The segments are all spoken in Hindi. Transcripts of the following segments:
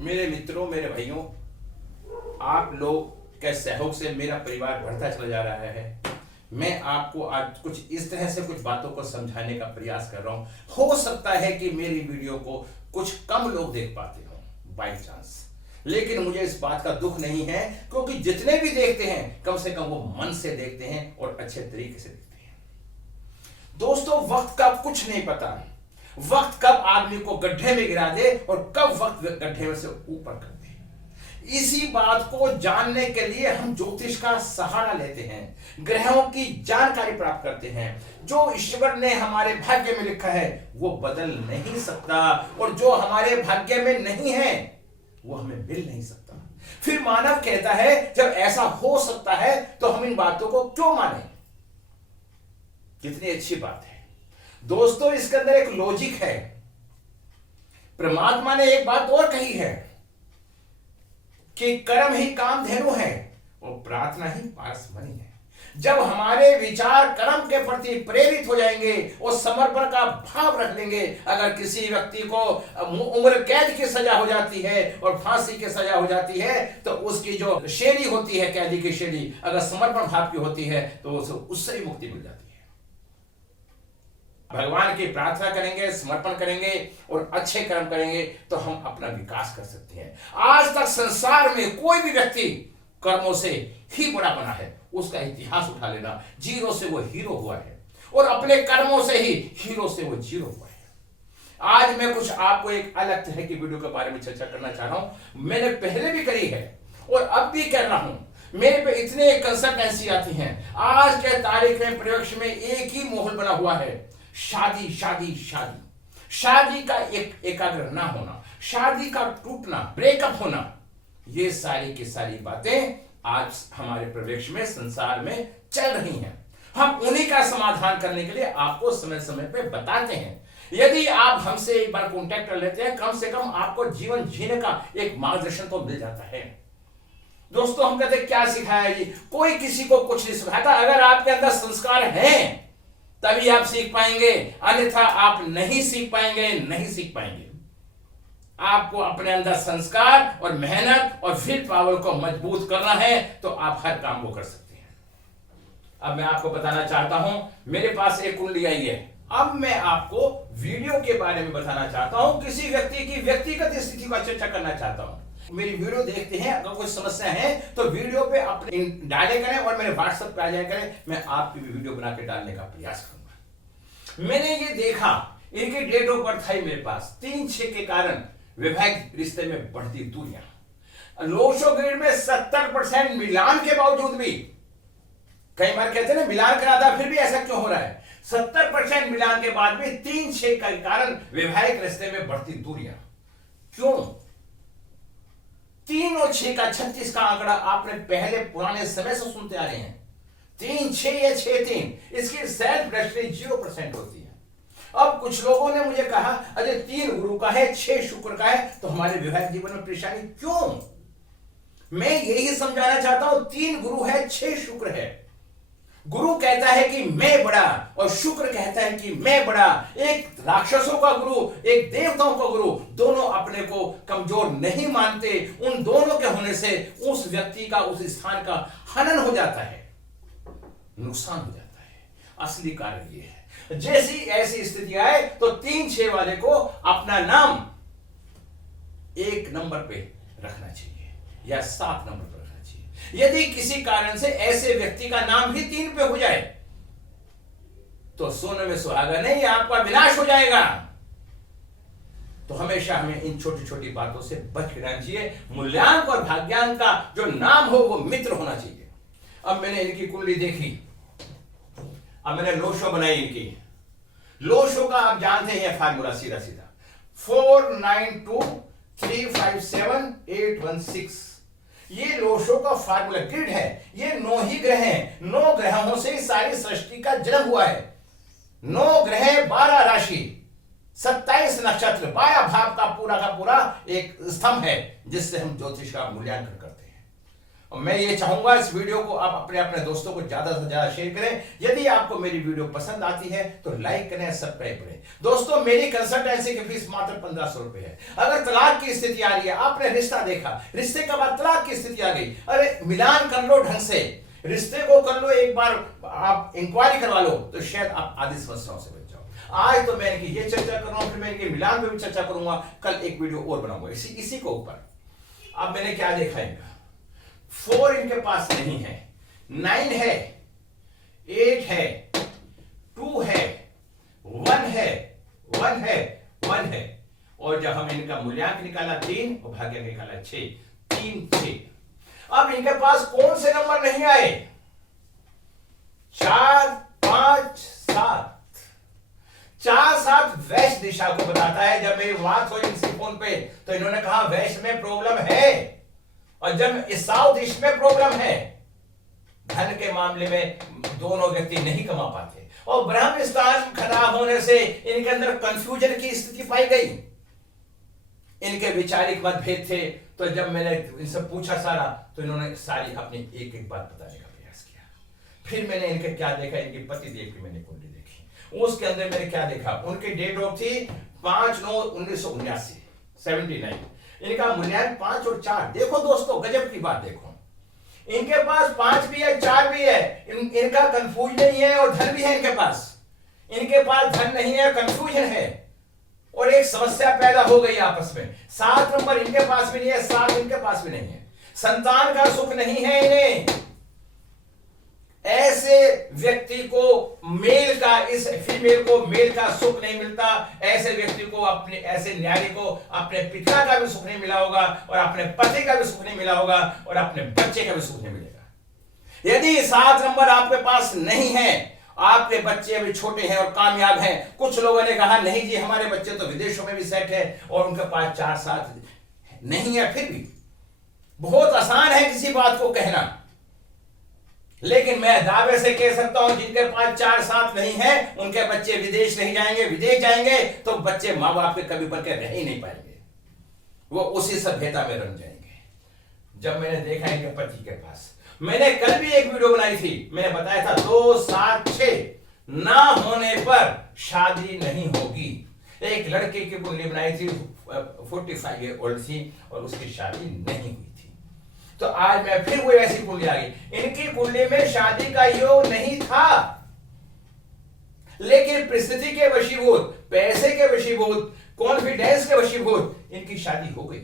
मेरे मित्रों, मेरे भाइयों, आप लोग के सहयोग से मेरा परिवार बढ़ता चला जा रहा है। मैं आपको आज कुछ इस तरह से कुछ बातों को समझाने का प्रयास कर रहा हूं। हो सकता है कि मेरी वीडियो को कुछ कम लोग देख पाते हो बाई चांस, लेकिन मुझे इस बात का दुख नहीं है, क्योंकि जितने भी देखते हैं कम से कम वो मन से देखते हैं और अच्छे तरीके से देखते हैं। दोस्तों, वक्त का कुछ नहीं पता। वक्त कब आदमी को गड्ढे में गिरा दे और कब वक्त गड्ढे में से ऊपर कर दे, इसी बात को जानने के लिए हम ज्योतिष का सहारा लेते हैं, ग्रहों की जानकारी प्राप्त करते हैं। जो ईश्वर ने हमारे भाग्य में लिखा है वो बदल नहीं सकता, और जो हमारे भाग्य में नहीं है वो हमें मिल नहीं सकता। फिर मानव कहता है जब ऐसा हो सकता है तो हम इन बातों को क्यों माने। कितनी अच्छी बात है दोस्तों, इसके अंदर एक लॉजिक है। परमात्मा ने एक बात और कही है कि कर्म ही कामधेनु है और प्रार्थना ही पारसमणि है। जब हमारे विचार कर्म के प्रति प्रेरित हो जाएंगे और समर्पण का भाव रख लेंगे, अगर किसी व्यक्ति को उम्र कैद की सजा हो जाती है और फांसी की सजा हो जाती है, तो उसकी जो शैली होती है, कैदी की शैली, अगर समर्पण भाव की होती है तो उससे ही मुक्ति मिल जाती है। भगवान की प्रार्थना करेंगे, समर्पण करेंगे और अच्छे कर्म करेंगे तो हम अपना विकास कर सकते हैं। आज तक संसार में कोई भी व्यक्ति कर्मों से ही बड़ा बना है, उसका इतिहास उठा लेना। जीरो से वो हीरो हुआ है और अपने कर्मों से ही हीरो से वो जीरो हुआ है। आज मैं कुछ आपको एक अलग तरह की वीडियो के बारे में चर्चा करना चाह रहा हूं। मैंने पहले भी करी है और अब भी कर रहा हूं। मेरे पे इतने कंसल्टेंसी आती हैं। आज के तारीख में प्रयोग में एक ही माहौल बना हुआ है, शादी शादी शादी। शादी का एकाग्र ना होना, शादी का टूटना, ब्रेकअप होना, ये सारी की सारी बातें आज हमारे प्रवेश में संसार में चल रही हैं। हम उन्हीं का समाधान करने के लिए आपको समय समय पे बताते हैं। यदि आप हमसे एक बार कांटेक्ट कर लेते हैं, कम से कम आपको जीवन जीने का एक मार्गदर्शन तो मिल जाता है। दोस्तों, हम कहते हैं क्या सिखाया जी, कोई किसी को कुछ नहीं सिखाता। अगर आपके अंदर संस्कार हैं तभी आप सीख पाएंगे, अन्यथा आप नहीं सीख पाएंगे। आपको अपने अंदर संस्कार और मेहनत और विल पावर को मजबूत करना है तो आप हर काम को कर सकते हैं। अब मैं आपको बताना चाहता हूं, मेरे पास एक कुंडली आई है। अब मैं आपको वीडियो के बारे में बताना चाहता हूं, किसी व्यक्ति की व्यक्तिगत स्थिति का चर्चा करना चाहता हूं। मेरी वीडियो देखते हैं, अगर कोई समस्या है तो वीडियो पे अपने डाले करें और मेरे व्हाट्सएप पे आ जाया करें। मैं आपकी भी वीडियो बना के डालने का प्रयास करूंगा। मैंने ये देखा, इनकी डेट ऑफ बर्थ है मेरे पास। 3-6 के कारण वैवाहिक रिश्ते में बढ़ती दूरियां। लोशो ग्रेड में 70% मिलान के बावजूद भी, कई बार कहते हैं ना मिलान करा था फिर भी ऐसा क्यों हो रहा है, 70% मिलान के बाद भी 3-6 के कारण वैवाहिक रिश्ते में बढ़ती दूरियां क्यों? 3 और 6 का 36 का आंकड़ा आपने पहले पुराने समय से सुनते आ रहे हैं। 3-6 या 6-3, इसकी सेल्फ डेस्टिनी 0% होती है। अब कुछ लोगों ने मुझे कहा अजय 3 गुरु का है, 6 शुक्र का है, तो हमारे वैवाहिक जीवन में परेशानी क्यों? मैं यही समझाना चाहता हूं, 3 गुरु है, 6 शुक्र है। गुरु कहता है कि मैं बड़ा और शुक्र कहता है कि मैं बड़ा। एक राक्षसों का गुरु, एक देवताओं का गुरु, दोनों अपने को कमजोर नहीं मानते। उन दोनों के होने से उस व्यक्ति का, उस स्थान का हनन हो जाता है, नुकसान हो जाता है। असली कारण यह है, जैसी ऐसी स्थिति आए तो 3-6 वाले को अपना नाम 1 नंबर पे रखना चाहिए या 7 नंबर पे रखना चाहिए। यदि किसी कारण से ऐसे व्यक्ति का नाम भी 3 पे हो जाए तो सोने में सुहागा नहीं, आपका विनाश हो जाएगा। तो हमेशा हमें इन छोटी छोटी बातों से बच के रहना चाहिए। मूल्यांक और भाग्यांक का जो नाम हो वो मित्र होना चाहिए। अब मैंने इनकी कुंडली देखी, अब मैंने लोशो बनाई इनकी। लोशो का आप जानते हैं फार्मूला, सीधा सीधा 492357816। ये लोशो का फार्मूला ग्रिड है। ये 9 ही ग्रह हैं। 9 ग्रहों से सारी सृष्टि का जन्म हुआ है। 9 ग्रह, 12 राशि, 27 नक्षत्र, 12 भाव का पूरा एक स्तंभ है जिससे हम ज्योतिष का मूल्यांकन करते हैं। और मैं ये चाहूंगा इस वीडियो को आप अपने अपने दोस्तों को ज्यादा से ज्यादा शेयर करें। यदि आपको मेरी वीडियो पसंद आती है तो लाइक करें, सब्सक्राइब करें। दोस्तों, मेरी कंसल्टेंसी की फीस मात्र 1500 रुपए है। अगर तलाक की स्थिति आ रही है, आपने रिश्ता देखा, रिश्ते के बाद तलाक की स्थिति आ गई, अरे मिलान कर लो ढंग से, रिश्ते को कर लो, एक बार आप इंक्वायरी करवा लो, तो शायद आप आदि समस्याओं से बच जाओ। आज तो मैं इनकी ये चर्चा कर रहा हूं, फिर मैं इनके मिलान पे भी चर्चा करूंगा, कल एक वीडियो और बनाऊंगा इसी को ऊपर। अब मैंने क्या देखा इनका, 4 इनके पास नहीं है, 9 है, 8 है, 2 है, 1 है, 1 है, 1 है, और जब हम इनका मूल्यांक निकाला 3 और भाग्य निकाला 6, 3 6। अब इनके पास कौन से नंबर नहीं आए? 4 5 7। 4 7 वैश्य दिशा को बताता है। जब मेरी बात हुई इनसे फोन पे तो इन्होंने कहा वैश्य में प्रॉब्लम है, और जब इस साउथ ईस्ट में प्रॉब्लम है, धन के मामले में दोनों व्यक्ति नहीं कमा पाते, और ब्रह्म स्थान खराब होने से इनके अंदर कंफ्यूजन की स्थिति पाई गई। इनके वैचारिक मतभेद थे, तो जब मैंने इनसे पूछा सारा, तो इन्होंने सारी अपनी एक एक बात बताने का प्रयास किया। फिर मैंने इनके क्या देखा, इनकी पति देव की मैंने कुंडली देखी, उसके अंदर मैंने क्या देखा, उनकी डेट ऑफ थी 5/9/1979, 79। इनका मूल्यांक 5 और 4। देखो दोस्तों, गजब की बात देखो, इनके पास 5 भी है, 4 भी है, इनका कंफ्यूजन नहीं है, और धन भी है इनके पास। इनके पास धन नहीं है, कंफ्यूजन है, और एक समस्या पैदा हो गई आपस में। 7 नंबर इनके पास भी नहीं है, 7 इनके पास भी नहीं है, संतान का सुख नहीं है इन्हें। ऐसे व्यक्ति को मेल का, इस फीमेल को मेल का सुख नहीं मिलता। ऐसे व्यक्ति को, अपने ऐसे न्यारी को अपने पिता का भी सुख नहीं मिला होगा, और अपने पति का भी सुख नहीं मिला होगा, और अपने बच्चे का भी सुख नहीं मिलेगा। यदि 7 नंबर आपके पास नहीं है, आपके बच्चे अभी छोटे हैं और कामयाब हैं। कुछ लोगों ने कहा नहीं जी, हमारे बच्चे तो विदेशों में भी सेट है, और उनके पास 4 7 नहीं है। फिर भी बहुत आसान है किसी बात को कहना, लेकिन मैं दावे से कह सकता हूं जिनके पास 4 7 नहीं है, उनके बच्चे विदेश नहीं जाएंगे। विदेश जाएंगे तो बच्चे मां बाप के कभी पर के रह ही नहीं पाएंगे, वो उसी सभ्यता में रह जाएंगे। जब मैंने देखा इनके पति के पास, मैंने कल भी एक वीडियो बनाई थी, मैंने बताया था 2 7 6 ना होने पर शादी नहीं होगी। एक लड़के की कुंडली बनाई थी, 45 ईयर ओल्ड थी, और उसकी शादी नहीं हुई थी। तो आज मैं फिर वो ऐसी कुंडली आ गई। इनकी कुंडली में शादी का योग नहीं था, लेकिन परिस्थिति के वशीभूत, पैसे के वशीभूत, कॉन्फिडेंस के वशीभूत इनकी शादी हो गई,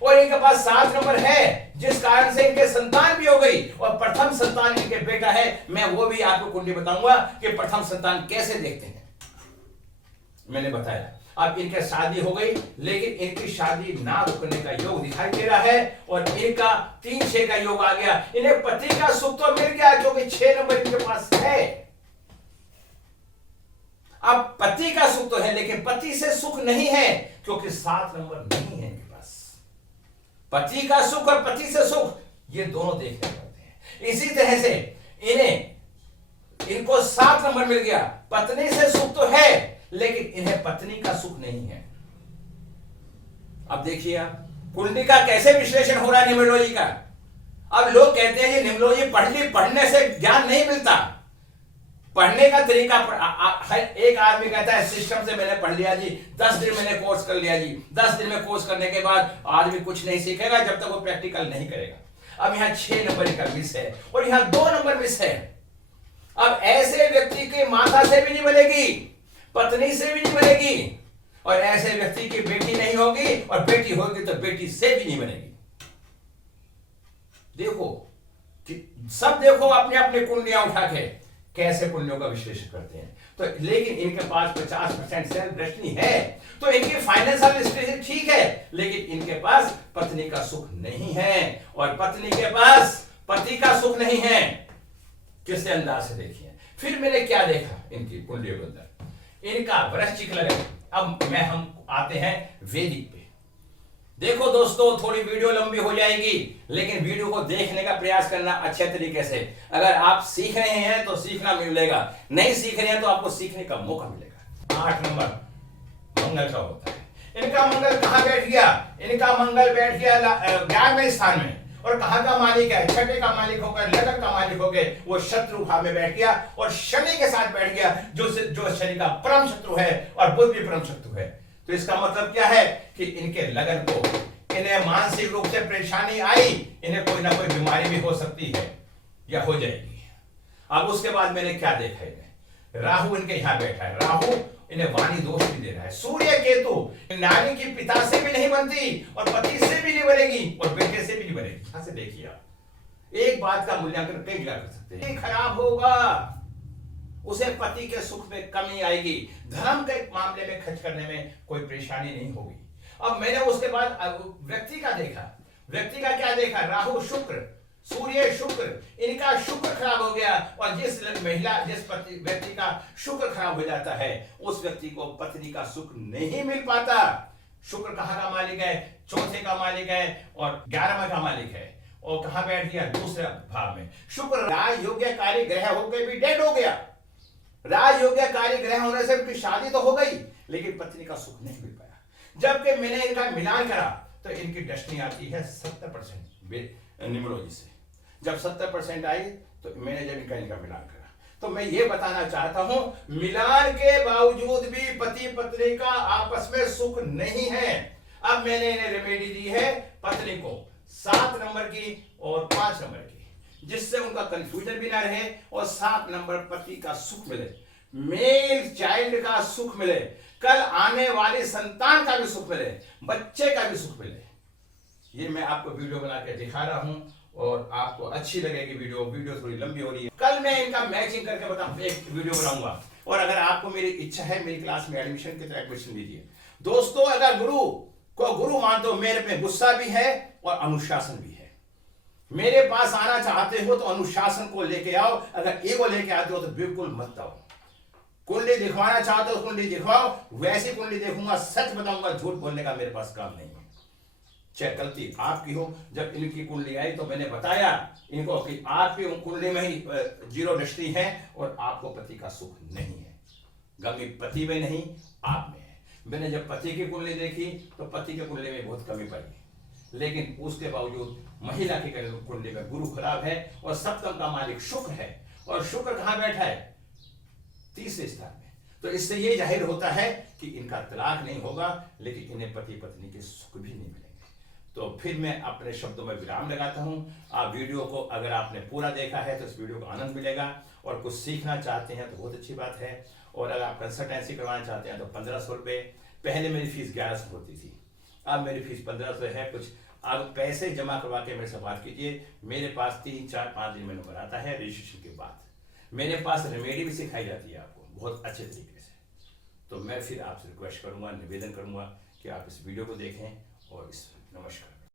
और इनके पास 7 नंबर है, जिस कारण से इनके संतान भी हो गई, और प्रथम संतान इनके बेटा है। मैं वो भी आपको कुंडली बताऊंगा कि प्रथम संतान कैसे देखते हैं, मैंने बताया। अब इनके शादी हो गई, लेकिन इनकी शादी ना रुकने का योग दिखाई दे रहा है, और इनका 3 6 का योग आ गया। इन्हें पति का सुख तो मिल गया, क्योंकि 6 नंबर इनके पास है। अब पति का सुख तो है, लेकिन पति से सुख नहीं है, क्योंकि 7 नंबर नहीं है इनके पास। पति का सुख और पति से सुख, ये दोनों देखने पड़ते हैं। इसी तरह से इनको 7 नंबर मिल गया, पत्नी से सुख तो है, लेकिन इन्हें पत्नी का सुख नहीं है। अब देखिए आप कुंडली का कैसे विश्लेषण हो रहा है न्यूमरोलॉजी का। अब लोग कहते हैं कि न्यूमरोलॉजी पढ़ने से ज्ञान नहीं मिलता। पढ़ने का तरीका, एक आदमी कहता है सिस्टम से मैंने पढ़ लिया जी, 10 दिन मैंने कोर्स कर लिया जी। 10 दिन में कोर्स करने के बाद आदमी कुछ नहीं सीखेगा जब तक वो प्रैक्टिकल नहीं करेगा। अब यहाँ 6 नंबर का मिस है, और यहाँ 2 नंबर मिस है। अब ऐसे व्यक्ति की माता से भी नहीं बनेगी, पत्नी से भी नहीं बनेगी, और ऐसे व्यक्ति की बेटी नहीं होगी, और बेटी होगी तो बेटी से भी नहीं बनेगी। देखो सब देखो अपने अपने कुंडलियां उठा के कैसे कुंडलियों का विश्लेषण करते हैं। तो लेकिन इनके पास 50% सेल्फ दृष्टि है, तो इनकी फाइनेंशियल स्थिति ठीक है, लेकिन इनके पास पत्नी का सुख नहीं है, और पत्नी के पास पति का सुख नहीं है। किस अंदाज से देखिए। फिर मैंने क्या देखा इनकी कुंडलियों के अंदर, इनका वृश्चिक लग्न। अब हम आते हैं वैदिक पे। देखो दोस्तों, थोड़ी वीडियो लंबी हो जाएगी, लेकिन वीडियो को देखने का प्रयास करना अच्छे तरीके से। अगर आप सीख रहे हैं तो सीखना मिलेगा, नहीं सीख रहे हैं तो आपको सीखने का मौका मिलेगा। 8 नंबर मंगल का होता है। इनका मंगल कहां बैठ गया? इनका मंगल बैठ गया 11वें स्थान में, और कहाँ का मालिक है, छठे का मालिक होकर, लगन का मालिक होकर वो शत्रु भाव में बैठ गया और शनि के साथ बैठ गया, जो शनि का परम शत्रु है और बुध भी परम शत्रु है। तो इसका मतलब क्या है कि इनके लगन को, इन्हें मानसिक रूप से परेशानी आई, इन्हें कोई ना कोई बीमारी भी हो सकती है या हो जाएगी। अब उसके बाद मैंने क्या देखा है, राहु इनके यहां बैठा है, राहु इन्हें वाणी दोष भी दे रहा है। सूर्य केतु, नारी की पिता से भी नहीं बनती और पति से भी नहीं बनेगी और बेटे से भी नहीं बनेगी। यहां से देखिए आप, एक बात का मूल्यांकन कई जगह कर सकते हैं। खराब होगा, उसे पति के सुख में कमी आएगी, धर्म के मामले में खर्च करने में कोई परेशानी नहीं होगी। अब मैंने उसके बाद व्यक्ति का देखा, व्यक्ति का क्या देखा, राहु शुक्र, सूर्य शुक्र, इनका शुक्र खराब हो गया और जिस व्यक्ति का शुक्र खराब हो जाता है उस व्यक्ति को पत्नी का सुख नहीं मिल पाता। शुक्र कहाँ का मालिक है, चौथे का मालिक है और 11वें का मालिक है और कहाँ बैठ गया, दूसरे भाव में। शुक्र राज योग्य कार्य ग्रह होकर भी डेड हो गया। राज योग्य कार्य ग्रह होने से उनकी शादी तो हो गई लेकिन पत्नी का सुख नहीं मिल पाया। जबकि मैंने इनका मिलान करा तो इनकी डेस्टिनी आती है 70% न्यूमरोलॉजी से। जब 70% आई तो मैंने जब इनका मिलान करा तो मैं ये बताना चाहता हूं, मिलान के बावजूद भी पति पत्नी का आपस में सुख नहीं है। अब मैंने इन्हें रेमेडी दी है पत्नी को 7 नंबर की और 5 नंबर की, जिससे उनका कंफ्यूजन भी ना रहे और 7 नंबर पति का सुख मिले, मेल चाइल्ड का सुख मिले, कल आने वाले संतान का भी सुख मिले, बच्चे का भी सुख मिले। ये मैं आपको वीडियो बना के दिखा रहा हूं और आपको अच्छी लगेगी वीडियो थोड़ी लंबी हो रही है। कल मैं इनका मैचिंग करके बताऊं, एक वीडियो बनाऊंगा। और अगर आपको मेरी इच्छा है मेरी क्लास में एडमिशन की तो एडमिशन लीजिए। दोस्तों, अगर गुरु को गुरु मानते हो, मेरे पे गुस्सा भी है और अनुशासन भी है। मेरे पास आना चाहते हो तो अनुशासन को लेके आओ, अगर ईगो लेके आते हो तो बिल्कुल मत आओ। कुंडली दिखवाना चाहते हो कुंडली दिखवाओ, वैसी कुंडली देखूंगा, सच बताऊंगा, झूठ बोलने का मेरे पास काम नहीं है। चाहे गलती आपकी हो। जब इनकी कुंडली आई तो मैंने बताया इनको कि आपकी कुंडली में ही 0 दृष्टि है और आपको पति का सुख नहीं है, गमी पति में नहीं आप में है। मैंने जब पति की कुंडली देखी तो पति के कुंडली में बहुत कमी पड़ी, लेकिन उसके बावजूद महिला की कुंडली में गुरु खराब है और सप्तम का मालिक शुक्र है और शुक्र कहां बैठा है, 3रे स्थान में। तो इससे ये जाहिर होता है कि इनका तलाक नहीं होगा, लेकिन इन्हें पति पत्नी के सुख भी नहीं मिलेंगे। तो फिर मैं अपने शब्दों में विराम लगाता हूं। आप वीडियो को अगर आपने पूरा देखा है तो इस वीडियो को आनंद मिलेगा और कुछ सीखना चाहते हैं तो बहुत अच्छी बात है। और अगर आप कंसल्टेंसी करवाना चाहते हैं तो 1500 रुपये, पहले मेरी फीस 1100 होती थी, अब मेरी फीस 1500 है। कुछ अब पैसे जमा करवा के मेरे से बात कीजिए। मेरे पास 3, 4, 5 दिन में नंबर आता है रजिस्ट्रेशन के बाद। मेरे पास रेमेडी भी सिखाई जाती है आपको बहुत अच्छे तरीके से। तो मैं फिर आपसे रिक्वेस्ट करूंगा, निवेदन करूंगा कि आप इस वीडियो को देखें और इस नमस्कार।